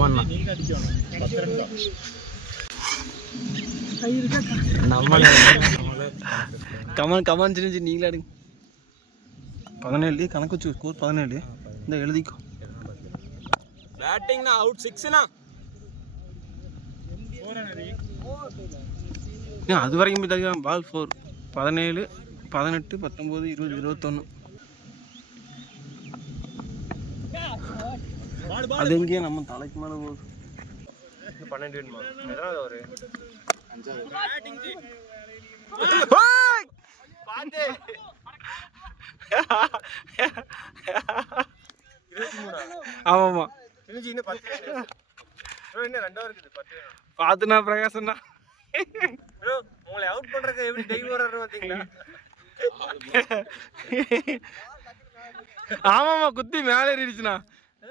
Come on come on come on சின்ன நீங்களே எடுங்க. 17 கணக்கு வச்சு ஸ்கோர் 17. இந்த எழுதிக்கோ. பேட்டிங்னா அவுட் 6னா அது வரைக்கும் போய் பால் 4. 17 18 19 20 21. அது எங்கேயும் நம்ம தலைக்கு மேலே போகுது. 12 வேணுமா? எதாவது ஒரு 5. ஆமாமா பாத்துனா பிரகாசம்னா உங்களை அவுட் பண்றதுக்கு எப்படி டைவ் வர்றாரு பாத்தீங்களா? ஆமாமா குத்தி மேலே ஏறிடுச்சுண்ணா.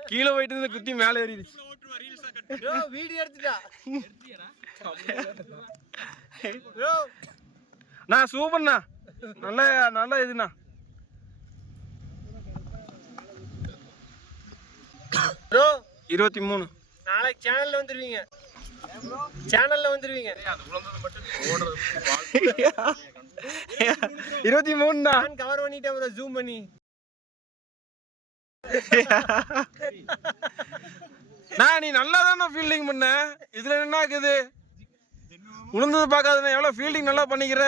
கீழே போயிட்டு இருந்த குத்தி மேலே ஏறிடுச்சு. வீடியோ எடுத்துட்டா நான் சூப்பர்ண்ணா. நல்ல நல்ல இதுண்ணா. ப்ரோ 23 நாளைக்கு சேனல்ல வந்துருவீங்க. சேனல்ல வந்துருவீங்க. 23 நான் கவர் பண்ணிட்டேன் ப்ரோ, ஜூம் பண்ணி. நான் நீ நல்லா தானே ஃபீல்டிங் பண்ண. இதுல என்ன இருக்குது? உளுந்தது பார்க்காத எவ்வளவு ஃபீல்டிங் நல்லா பண்ணிக்கிற.